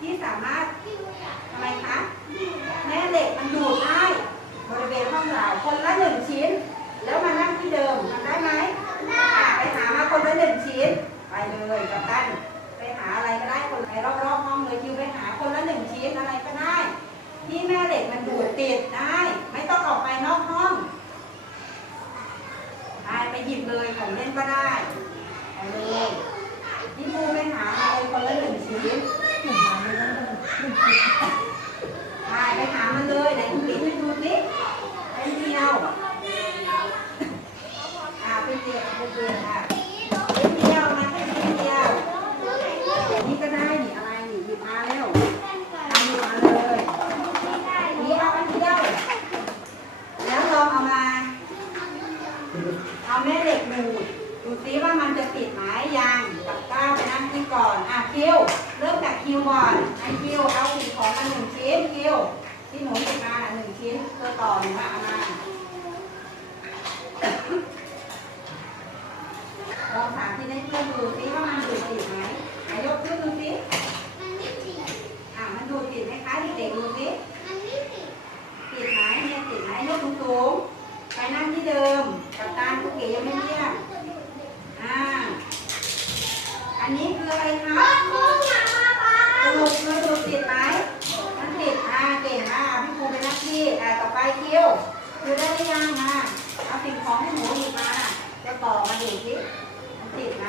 ที่สามารถทำไมคะแม่เหล็กมันดูดได้บริเวณห้องเราคนละหนึ่งชิ้น แล้วมานั่งที่เดิมทำได้ไหมไปหามาคนละหนึ่งชิ้น ไปเลยกับตันไปหาอะไรก็ได้คนไปรอบๆห้องเลยคิวไปหาคนละหนึ่งชิ้นอะไรก็ได้ที่แม่เหล็กมันดูดติดได้ ไม่ต้องออกไปนอกห้องไปไปหยิบเลยของเล่นก็ได้ไปเลยนี่ครูไปหามาเลยคนละหนึ่งชิ้น ไปไปหามันเลยไหนคุณปิ๊งไปดูสิเป็นเดียวอ่าเป็นเดียวเป็นเดียวอะเป็นเดียวมาแค่เป็นเดียว นี่ก็ได้นี่อะไรนี่หยิบมาเร็วเอาหยิบมาเลยนี่เอาอันเดียว แล้วลองเอามา เอาแม่เหล็กหนูดดูซิว่ามันจะติดไหมยังกับก้าวไปนั่งที่ก่อน อะคิว เริ่มจากคิวก่อนไอคิวเอาสิ่งของมาหนึ่งชิ้นคิวที่หนูหยิบมาน่ะหนึ่งชิ้นตัวต่อหนูมาเอามาลองถามที่ให้เพื่อนดูซิว่ามันดูดติดไหมไหนยกขึ้นดูซิดอะมันดูดติดไหมคะเด็กๆดูซิติดไหมเนี่ยติดไหมยกสูงๆไปนั่งที่เดิมกับตาคุกเก๋ยังไม่เรียกอ่าอันนี้คืออะไรคะ สรุปคือดูติดไหมมันติดอ่าเก่งมาพี่ครูเป็นนักที่อ่าต่อไปคิวคือได้หรือยังมาเอาสิ่งของให้หนูหยิบมาจะต่อมาดูสิมันติดไหม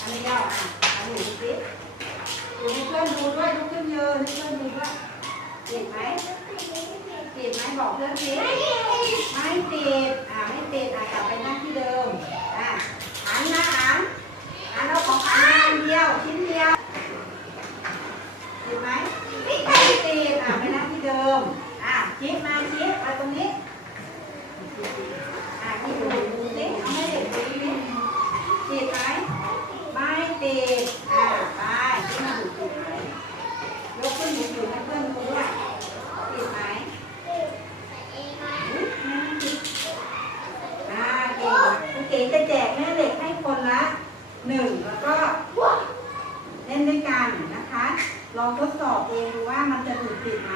อันนี้เอาอะเอาดูสิดูให้เพื่อนดูด้วยลุกขึ้นยืนให้เพื่อนดูด้วยติดไหมติดไหมบอกเพื่อนสิไม่ติดอ่าไม่ติดอ่ากลับไปนั่งที่เดิมอ่าหันนะหันหันเอาของหันมาอันเดียวชิ้นเดียว ติดไหมไม่ติด อ่าไปนั่งที่เดิม อ่า ชิดมาชิดมาตรงนี้อ่าที่ดูดูสิเอาไม่เด็กดูดิติดไหมไม่ติดอ่าไปที่มาดูติดไหมยกขึ้นอยู่ๆให้เพื่อนดูด้วยติดไหมอ่าเก่งคุณเก๋จะแจกแม่เหล็กให้คนละหนึ่งแล้วก็เล่นด้วยกันนะคะ ลองทดสอบเองดูว่ามันจะดูดติดไหม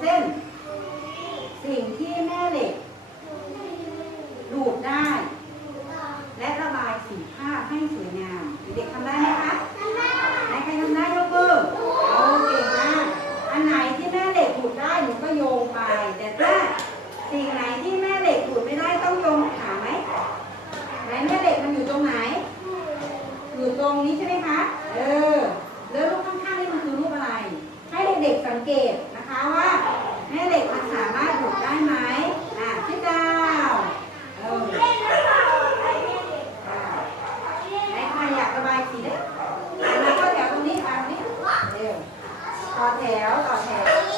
เส้น สิ่งที่แม่เหล็กดูดได้ และระบายสีผ้าให้สวยงาม เด็กทำได้ไหมคะทำได้ใครทำได้ยกมือโอเคมากอันไหนที่แม่เหล็กดูดได้หนูก็โยงไป แต่ถ้าสิ่งไหนที่แม่เหล็กดูดไม่ได้ต้องโยงขาไหมไหนแม่เหล็กมันอยู่ตรงไหน อยู่ตรงนี้ใช่ไหมคะ เออ แล้วรูปข้างๆนี่มันคือรูปอะไร ให้เด็กๆสังเกตนะ ว่าแม่เหล็กมันสามารถดูดได้ไหมอะพี่ดาวเออไหนใครอยากระบายสีเด้ออะมาเข้าแถวตรงนี้อะนี่เร็ต่อแถวต่อแถว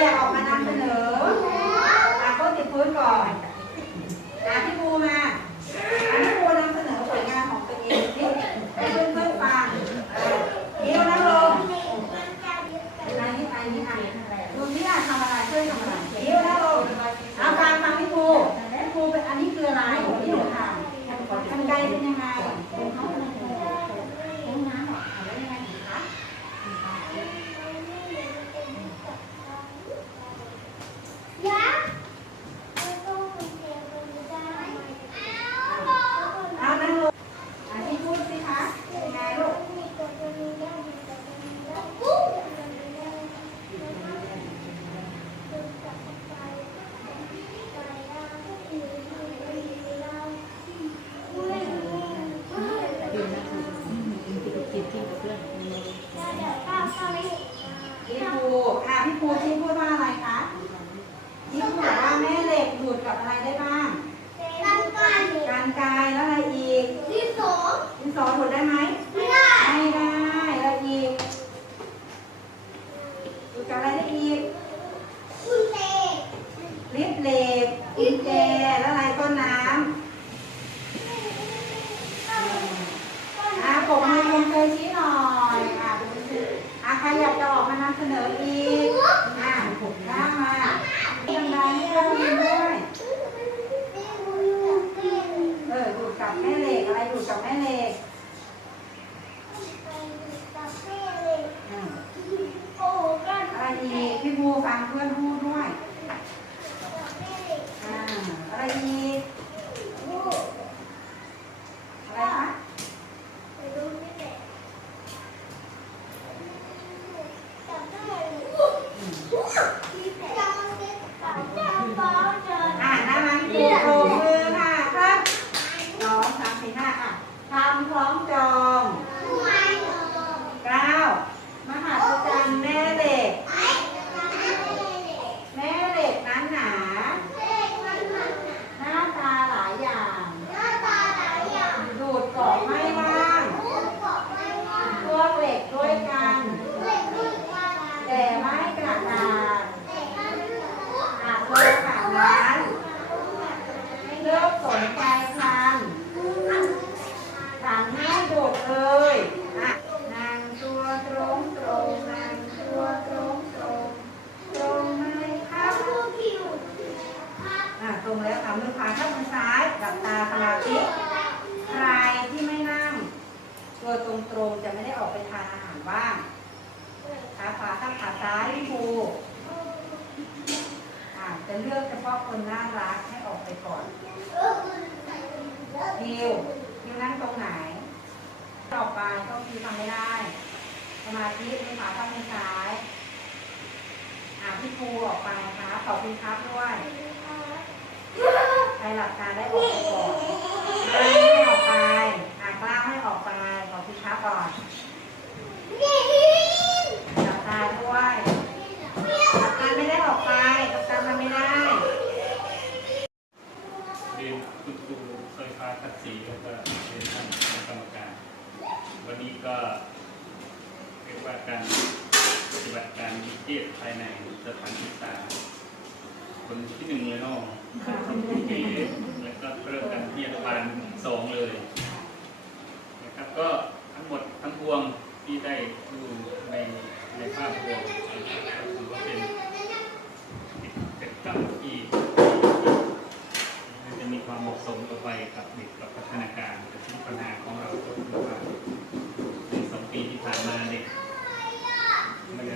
อย่าออกมานั่ง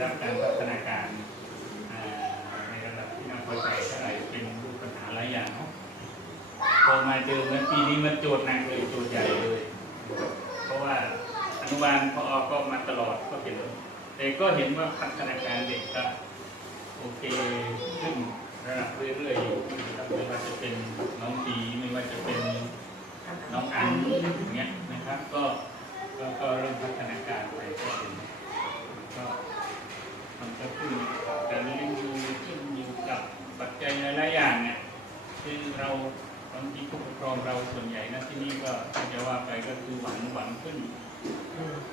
รับการพัฒนาการในระดับที่น่าพอใจเท่าไหร่เป็นรูปปัญหาหลายอย่างเนาะพอมาเจอเมื่อปีนี้มันโจทย์หนักเลยโจทย์ใหญ่เลย เพราะว่าอนุบาลพอก็มาตลอดก็เห็นแต่ก็เห็นว่าพัฒนาการเด็กก็โอเคขึ้นระดับเรื่อยๆอยู่ไม่ว่าจะเป็นน้องปีไม่ว่าจะเป็นน้องอันอย่างเงี้ยนะครับ ก็ก็เริ่มพัฒนาการไปก็เห็นก็ มันก็ขึ้นแต่เรื่องอยู่ขึ้นอยู่กับปัจจัยหลายๆอย่างเนี่ยคือเราบางทีผู้ปกครองเราส่วนใหญ่นะที่นี่ก็จะว่าไปก็คือหวังหวังขึ้น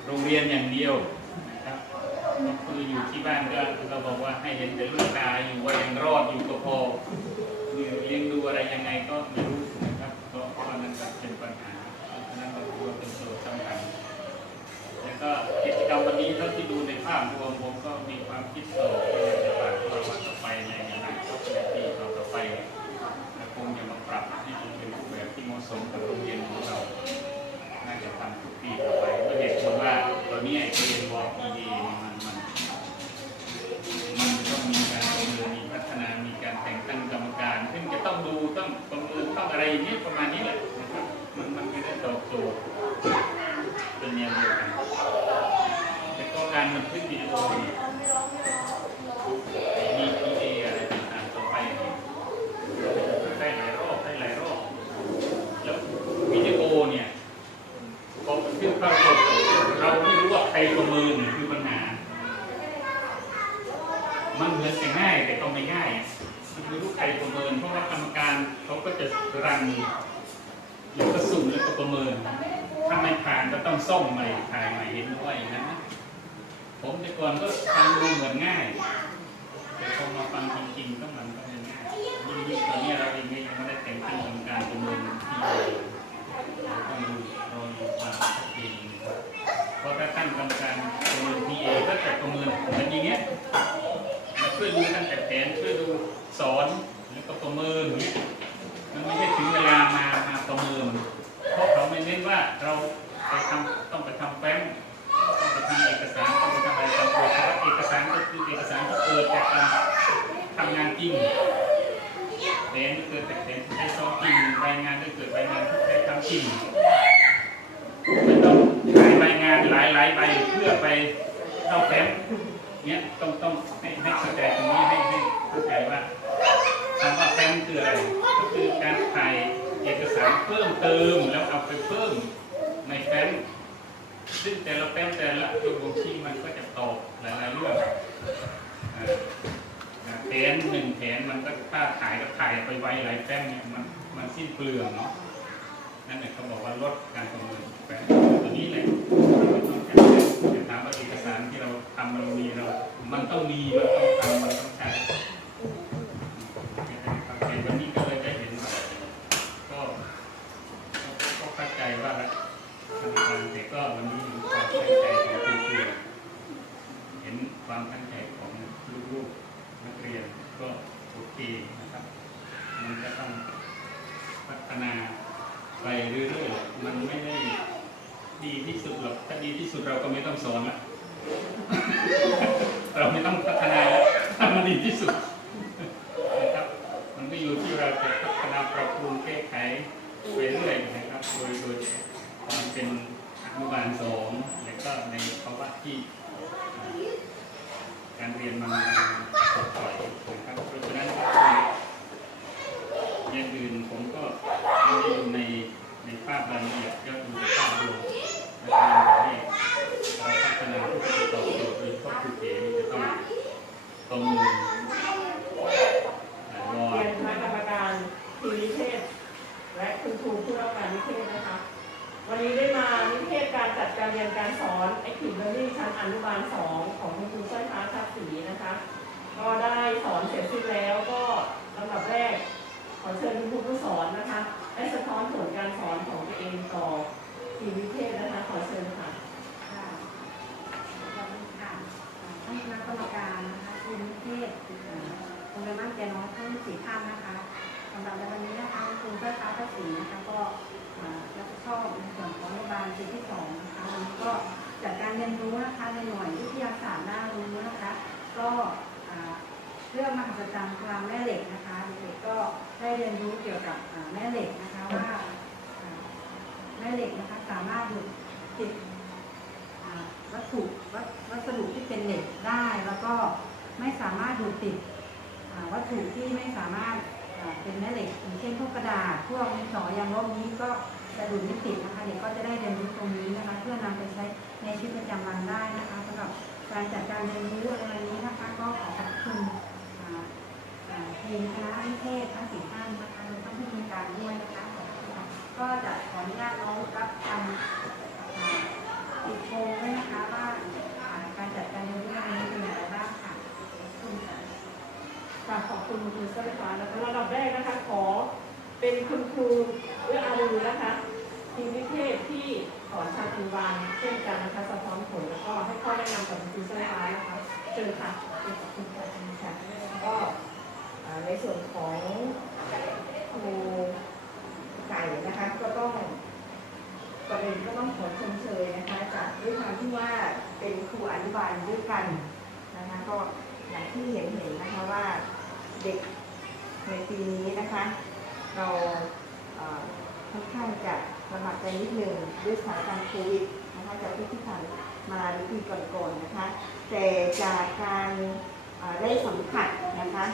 โรงเรียนอย่างเดียวนะครับก็คืออยู่ที่บ้านก็ก็บอกว่าให้เห็นแต่ลูกตาอยู่ว่ายังรอดอยู่ก็พอเลี้ยงดูอะไรยังไงก็ไม่รู้นะครับก็ก็นั่นก็เป็นปัญหาฉะนั้นก็คือเป็นตัวสำคัญแล้วก็กิจกรรมวันนี้เท่าที่ดูในภาพรวมผม มีความคิดสูงจะปรับตัววันต่อไปในอนาคตในปีต่อต่อไปคงจะมาปรับให้มันเป็นรูปแบบที่เหมาะสมกับโรงเรียนของเรา น่าจะทำทุกปีต่อไปด้วยเหตุผลว่าตอนนี้เอง มันเหมือนจะง่ายแต่ก็ไม่ง่ายมันคือลูกไก่ประเมิน เพราะว่ากรรมการเขาก็จะรังหรือกระสุนหรือวก็ประเมิน ถ้าไม่ผ่านก็ต้องส่งใหม่ถ่ายใหม่เห็นด้วยนะผมแต่ก่อนก็ทำงดูเหมือนง่าย แต่พอมาฟังจริงๆองมันก็ไม่ง่ายยิ่งตอนนี้เราเองยังไม่ได้แต่งตั้งกรรมการประเมินที่ต้รอดูความชัดเจนเพราะถ้าตั้งกรรมการประเมินพีเอก็จะประเมินเหมือนอย่างเงี้ย ช่วยดูตั้งแต่แผนช่วยดูสอนแล้วก็ประเมินเงี้ยมันไม่ใช่ถึงเวลามามาประเมินเพราะเขาไม่เน้นว่าเราไปทำต้องไปทำแฟ้มต้องไปทำเอกสารต้องไปทำอะไรตามตัวเพราะว่าเอกสารก็คือเอกสารที่เกิดจากการทำงานจริงแผนเกิดจากแผนที่ได้ซ้อมจริงรายงานก็เกิดรายงานที่ได้ทำจริงไม่ต้องถ่ายรายงานหลายหลายๆใบเพื่อไปเข้าแฟ้ม เนี่ยต้องต้องให้ให้เข้าใจตรงนี้ให้ให้เข้าใจว่าคำว่าแฟ้มคืออะไรก็คือการถ่ายเอกสารเพิ่มเติมแล้วเอาไปเพิ่มในแฟ้มซึ่งแต่ละแป้นแต่ละตัวบ่งชี้มันก็จะตอบหลายๆเรื่องแผนหนึ่งแผนมันก็ถ้าถ่ายก็ถ่ายไปไว้หลายแป้นเนี่ยมันมันสิ้นเปลืองเนาะนั่นแหละเขาบอกว่าลดการประเมินแป้นตัวนี้แหละต้องการจะถามว่าเอกสารที่ ราทำเรามีเรา มันต้องมี มันต้องทำมันต้องใช้แต่วันนี้ก็เลยได้เห็นว่าก็ก็ก็เข้าใจว่าทำงานแต่ก็วันนี้เห็นความตั้งใจของคุณครูเห็นความตั้งใจของลูกๆนักเรียนก็โอเคนะครับ มันก็ต้องพัฒนาไปเรื่อยๆ มันไม่ได้ดีที่สุดหรอก ถ้าดีที่สุดเราก็ไม่ต้องสอนละ เราไม่ต้องพัฒนาแล้วถ้ามันดีที่ สุดนะครับ มันก็อยู่ที่เราจะพัฒนาปรับปรุงแก้ไขไปเรื่อยนะครับ โดยโดยความเป็นอนุบาลสองแล้วก็ในภาวะที่ การเรียนมันปลดปล่อยนะครับเพราะฉะนั้นก็คืออย่างอื่นผมก็ไม่ได้ดูในในภาพรายละเอียดก็ดูภาพรวมและการที่เราพัฒนาเพื่อจะตอบโจทย์โดยเฉพาะครูเก๋นี่จะต้องประเมินอ่ารอ เรียนคณะกรรมการทีมนิเทศ และคุณครูผู้รับการนิเทศนะคะ วันนี้ได้มานิเทศการจัดการเรียนการสอน Active Learning ชั้นอนุบาล 2 ของคุณครูสร้อยฟ้าทับศรีนะคะ ก็ได้สอนเสร็จสิ้นแล้วก็ลำดับแรก ขอเชิญคุณครูผู้สอนนะคะได้สะท้อนผลการสอนของตัวเองต่อทีมนิเทศนะคะ ขอเชิญค่ะ ค่ะขอบคุณค่ะท่านคณะกรรมการนะคะทีมนิเทศโรงเรียนบ้านแกน้อยทั้งสี่ท่านนะคะสำหรับในวันนี้นะคะคุณเพื่อค้าภาษีนะคะก็อ่ารับผิดชอบในส่วนของอนุบาลปีที่สองนะคะวันนี้ก็จัดการเรียนรู้นะคะในหน่วยวิทยาศาสตร์น่ารู้นะคะ ก็อ่าเรื่องมหัศจรรย์พลังแม่เหล็กนะคะเด็กๆก็ได้เรียนรู้เกี่ยวกับอ่าแม่เหล็กนะคะว่าอ่าแม่ เหล็กนะคะสามารถดูดติดวัตถุวัสดุที่เป็นเหล็กได้แล้วก็ไม่สามารถดูดติดวัตถุที่ไม่สามารถเป็นแม่เหล็กอย่างเช่นพวกกระดาษพวกดินสอยางลบนี้ก็จะดูดไม่ติดนะคะเด็กก็จะได้เรียนรู้ตรงนี้นะคะ เพื่อนำไปใช้ในชีวิตประจำวันได้นะคะสำหรับการจัดการเรียนรู้ในวันนี้นะคะก็ขอขอบคุณอ่าอ่าทีมคณะนิเทศทั้งสี่ท่านนะคะรวมทั้งผู้มีการด้วยนะคะ ก็จะขออนุญาตน้องรับทำติดโพงด้วยนะคะว่าการจัดการเรียนรู้ในนี้เป็นอย่างไรบ้างค่ะขอบคุณค่ะขอบคุณคุณครูสร้อยฟ้านะคะระดับแรกนะคะขอเป็นคุณครูเอื้ออารีนะคะทีมวิเทศที่สอนชาติวานเช่นกันนะคะสะท้อนผลแล้วก็ให้ข้อแนะนำกับคุณครูสร้อยฟ้านะคะเชิญค่ะขอบคุณค่ะขอบคุณค่ะก็ในส่วนของครู ไก่นะคะ ก็ต้องประเด็นก็ต้องขอชมเชยนะคะจากด้วยความที่ว่าเป็นครูอนุบาลด้วยกันนะคะ ก็อย่างที่เห็นเห็นนะคะว่าเด็กในปีนี้นะคะ เราค่อนข้างจะลำบากใจนิดหนึ่งด้วยสถานการณ์โควิดนะคะจากที่ที่ผ่านมาในปีก่อนๆนะคะ แต่จากการได้สัมผัสนะคะ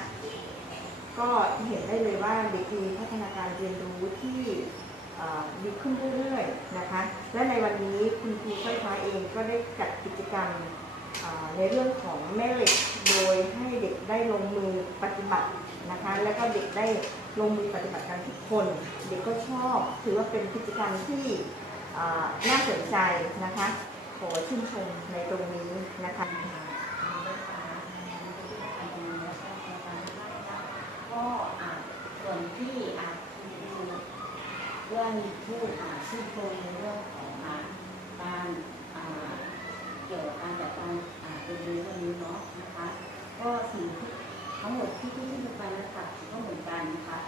ก็เห็นได้เลยว่าเด็กมีพัฒนาการเรียนรู้ที่ดีขึ้นเรื่อยๆนะคะ และในวันนี้คุณครูสร้อยฟ้าเองก็ได้จัดกิจกรรมในเรื่องของแม่เหล็กโดยให้เด็กได้ลงมือปฏิบัตินะคะ แล้วก็เด็กได้ลงมือปฏิบัติกันทุกคน เด็กก็ชอบถือว่าเป็นกิจกรรมที่น่าสนใจนะคะ ขอชื่นชมในตรงนี้นะคะ ก็อ่าส่วน ที่อาคุณครูเรื่องพูดอ่าชื่นชมในเรื่องของอ่าการอ่าเกี่ยวกับการจัดการอ่าเรียนรู้วันนี้เนาะนะคะ ก็สิ่งที่ทั้งหมดที่ที่ที่ไปนะคะก็เหมือนกันนะคะ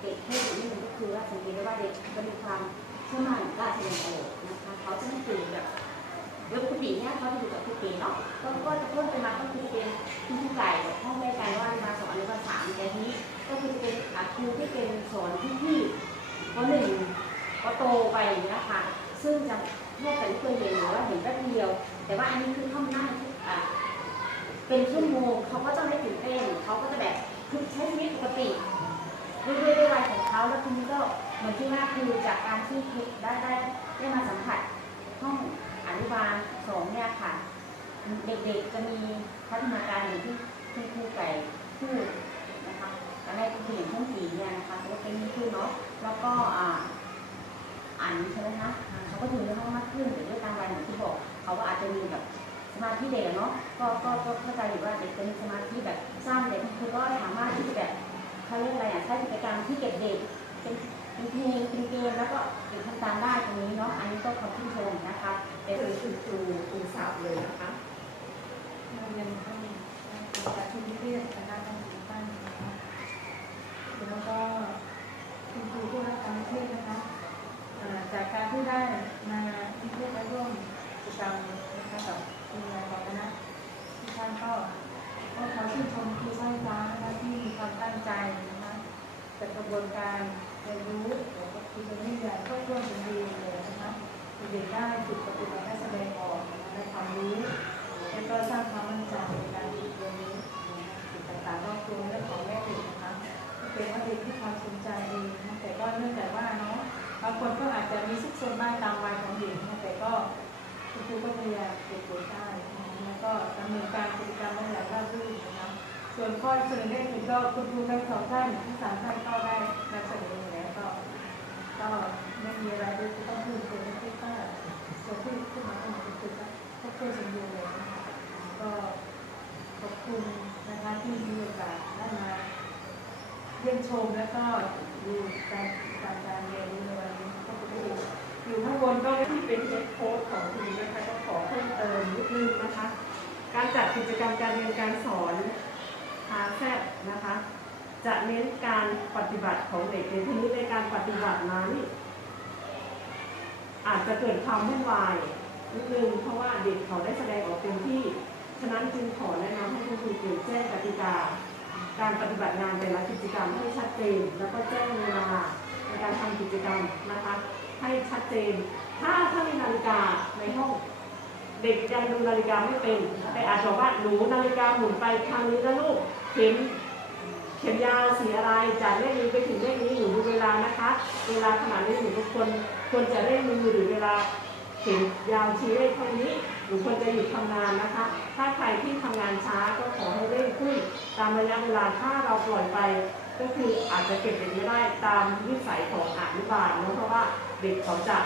เด็กเพศหญิงนี่มันก็คือว่าสังเกตได้ว่าเด็กจะมีความเชื่อมั่นกล้าแสดงออกนะคะเขาจะไม่ตื่นแบบเรื่องปกติเนี่ยเขาจะอยู่กับครูเก๋เนาะก็ก็จะเพิ่มไปมาก็คือเป็นคุณครูไก่กับพ่อแม่ไก่ว่ามาสอนในภาษามแต่ทีนี้ ก็คือจะเป็นอะครูที่เป็นสอนที่ที่ก็หนึ่งก็โตไปอย่างเงี้ยค่ะ ซึ่งจะแค่แต่ไม่เคยเห็นหรือว่าเห็นแป๊บเดียว แต่ว่าอันนี้คือเข้ามานั่งอะเป็นชั่วโมงเขาก็จะไม่ตื่นเต้นเขาก็จะแบบคือใช้ชีวิตปกติด้วยด้วยวัยของเขาแล้วทีนี้ก็เหมือนที่ว่าคือจากการที่ครูได้ได้ได้มาสัมผัสห้องอนุบาลสองเนี่ยค่ะ เด็กๆจะมีพัฒนาการอย่างที่ที่ครูไก่พูด นะคะตอนแรกก็คืออย่างห้องสี่เนี่ยนะคะเขาก็เป็นมีขึ้นเนาะแล้วก็อ่าอ่านใช่ไหมคะอ่าเขาก็ถึงในห้องมากขึ้นแต่ด้วยตามวัยอย่างที่บอกเขาก็อาจจะมีแบบสมาธิเด็กอะเนาะก็ก็ก็เข้าใจอยู่ว่าเด็กจะมีสมาธิแบบสั้นแต่คือก็สามารถที่จะแบบเขาเรียกอะไรอะใช้กิจกรรมที่เก็บเด็กเป็นเป็นเพลงเป็นเกมแล้วก็เด็กทำตามได้ตรงนี้เนาะอันนี้ก็ขอบคุณชมนะคะแต่เป็นคุณครูครูสาวเลยนะคะโรงเรียนก็มีการชุมนุมเรียนคณะต้องตั้งนะคะแล้วก็คุณครูผู้รับการ เทศนะคะจากการที่ได้มาที่เทศและร่วมกิจกรรมนะคะกับคุณนายของคณะทุกท่านก็ก็ขอชื่นชมครูสร้อยฟ้านะคะที่มีความตั้งใจนะคะจัดกระบวนการเรียนรู้เกี่ยวกับคุณเป็นนี่อย่างครอบครัวเป็นดีเลยนะคะเด็กได้ฝึกปฏิบัติได้แสดงออกในความรู้แล้วก็สร้างความมั่นใจในการฝึกเรียนรู้ต่างๆรอบตัวเรื่องของแม่เด็กนะคะ เป็นว่าเด็กที่ความสนใจดีนะแต่ก็เนื่องจากว่าเนาะบางคนก็อาจจะมีซุกซนบ้างตามวัยของเด็กนะแต่ก็คุณครูก็พยายามเก็บเด็กได้นะคะแล้วก็ดำเนินการกิจกรรมบางอย่างราบรื่นนะคะส่วนข้อเสนอแนะอื่นก็คุณครูทั้งสองท่านทั้งสามท่านก็ได้นำเสนอแล้วก็ก็ไม่มีอะไรที่ต้องพูดถึงที่ก็ส่วนที่ขึ้นมาก็คือคือก็เพื่อสมบูรณ์เลยนะคะก็ขอบคุณนะคะที่มีโอกาสได้มาเยี่ยม ชมแล้วก็ดูการการการเรียนรู้ในวันนี้ก็เป็นอยู่ข้างบนก็ที่เป็นเฮดโค้ดของทีมนะคะก็ขอเพิ่มเติมนิดนึงนะคะ การจัดกิจกรรมการเรียนการสอนพาแซบนะคะ จะเน้นการปฏิบัติของเด็กในที่นี้ในการปฏิบัตินั้น อาจจะเกิดความวุ่นวายนิดนึงเพราะว่าเด็กเขาได้แสดงออกเต็มที่ ฉะนั้นจึงขอแนะนำให้คุณครูเขียนแจ้งกติกา การปฏิบัติงานแต่ละกิจกรรมให้ชัดเจน แล้วก็แจ้งเวลาในการทำกิจกรรมนะคะ ให้ชัดเจน ถ้าถ้ามีนาฬิกาในห้องเด็กยังดูนาฬิกาไม่เป็นแต่อาจจะบอกว่าหนูนาฬิกาหมุนไปทางนี้นะลูกเข็มเข็มยาวสีอะไรจากเลขนี้ไปถึงเลขนี้หนูดูเวลานะคะ เวลาขนาดนี้หนูทุกคนควรจะเร่งมือหรือเวลาเข็มยาวชี้เลขเท่านี้ หนูควรจะหยุดทำงานนะคะ ถ้าใครที่ทำงานช้าก็ขอให้เร่งขึ้น ตามระยะเวลาถ้าเราปล่อยไป ก็คืออาจจะเก็บเด็กไม่ได้ตามวิสัยของอนุบาลเนอะเพราะว่าเด็กเขาจะ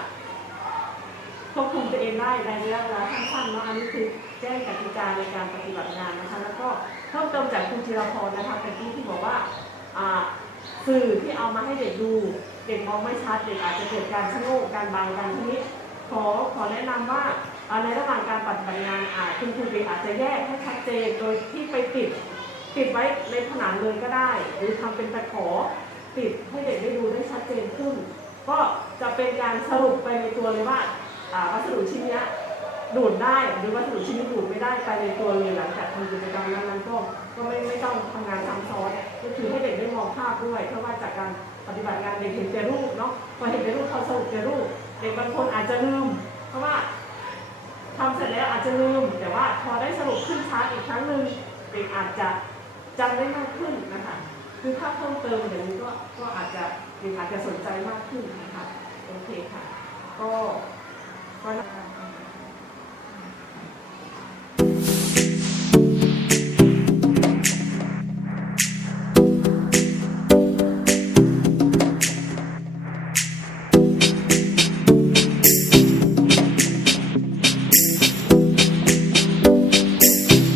ควบคุมตัวเองได้ในระยะเวลาสั้นๆเนาะอันนี้คือแจ้งกติกาในการปฏิบัติงานนะคะ แล้วก็เพิ่มเติมจากคุณธีรพรนะคะเมื่อกี้ที่บอกว่าสื่อที่เอามาให้เด็กดู เด็กมองไม่ชัดเด็กอาจจะเกิดการชะโงกการบังกันทีนี้ขอขอแนะนำว่าอ่า ในระหว่างการปฏิบัติงานอาจคุณครูเด็กอาจจะแยกให้ชัดเจนโดยที่ไปติดติดไว้ในผนังเลยก็ได้ หรือทำเป็นตะขอติดให้เด็กได้ดูได้ชัดเจนขึ้น ก็จะเป็นการสรุปไปในตัวเลยว่าวัสดุชิ้นนี้ดูดได้หรือวัสดุชิ้นนี้ดูดไม่ได้ไปในตัวเลยหลังจากทำกิจกรรมนั้นก็ก็ไม่ไม่ต้องทำงานซ้ำซ้อนก็คือให้เด็กได้มองภาพด้วย เพราะว่าจากการปฏิบัติงานเด็กเห็นแต่รูปเนาะพอเห็นแต่รูปเขาสรุปแต่รูปเด็กบางคนอาจจะลืม เพราะว่า ทำเสร็จแล้วอาจจะลืม แต่ว่าพอได้สรุปขึ้นชาร์ตอีกครั้งหนึ่งเด็กอาจจะจำได้มากขึ้นนะคะคือถ้าเพิ่มเติมอย่างนี้ก็ก็อาจจะเด็กอาจจะสนใจมากขึ้นนะคะโอเคค่ะ ก็